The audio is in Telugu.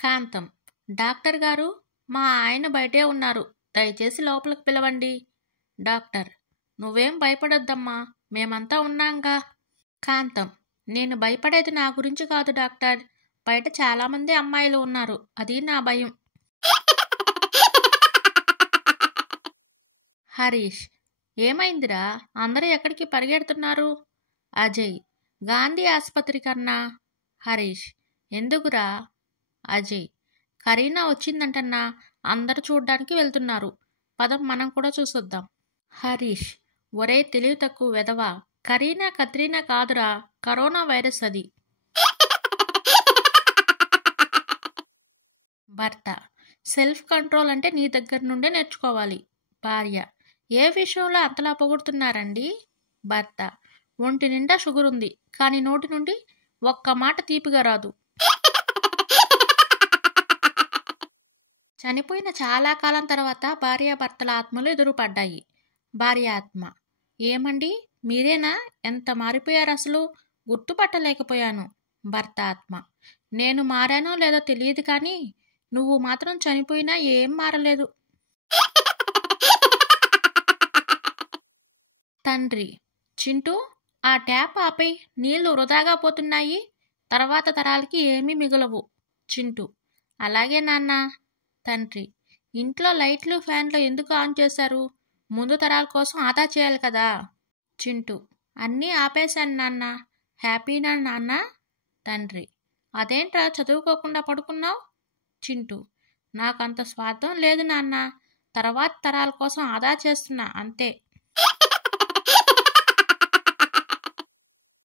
కాంతం. డాక్టర్ గారు, మా ఆయన బయటే ఉన్నారు. దయచేసి లోపలికి పిలవండి. డాక్టర్. నువ్వేం భయపడొద్దమ్మా, మేమంతా ఉన్నాంగా. కాంతం. నేను భయపడేది నా గురించి కాదు డాక్టర్. బయట చాలామంది అమ్మాయిలు ఉన్నారు. అది నా భయం. హరీష్. ఏమైందిరా, అందరూ ఎక్కడికి పరిగెడుతున్నారు? అజయ్. గాంధీ ఆసుపత్రి కన్నా. హరీష్. ఎందుకురా? అజయ్. కరీనా వచ్చిందంటన్నా, అందరూ చూడ్డానికి వెళ్తున్నారు. పదం మనం కూడా చూసొద్దాం. హరీష్. ఒరే తెలివి తక్కువ వెధవా, కరీనా కత్రీనా కాదురా, కరోనా వైరస్ అది. భర్త. సెల్ఫ్ కంట్రోల్ అంటే నీ దగ్గర నుండే నేర్చుకోవాలి. భార్య. ఏ విషయంలో అంతలా పొగుడుతున్నారండి? భర్త. ఒంటి నిండా షుగర్ ఉంది, కానీ నోటి నుండి ఒక్క మాట తీపిగా రాదు. చనిపోయిన చాలా కాలం తర్వాత భార్యాభర్తల ఆత్మలు ఎదురుపడ్డాయి. భార్య ఆత్మ. ఏమండి, మీరేనా? ఎంత మారిపోయారు అసలు, గుర్తుపట్టలేకపోయాను. భర్త ఆత్మ. నేను మారానో లేదో తెలియదు కానీ నువ్వు మాత్రం చనిపోయినా ఏం మారలేదు. తండ్రి. చింటూ, ఆ ట్యాప్ ఆపై, నీళ్లు వృధాగా పోతున్నాయి. తర్వాత తరాలకి ఏమీ మిగలవు. చింటూ. అలాగే నాన్న. తండ్రి. ఇంట్లో లైట్లు ఫ్యాన్లు ఎందుకు ఆన్ చేశారు? ముందు తరాల కోసం ఆదా చేయాలి కదా. చింటూ. అన్నీ ఆపేశాను నాన్న. హ్యాపీనా నాన్న? తండ్రి. అదేంట్రా చదువుకోకుండా పడుకున్నావు? చింటూ. నాకంత స్వార్థం లేదు నాన్న, తర్వాత తరాల కోసం ఆదా చేస్తున్నా అంతే.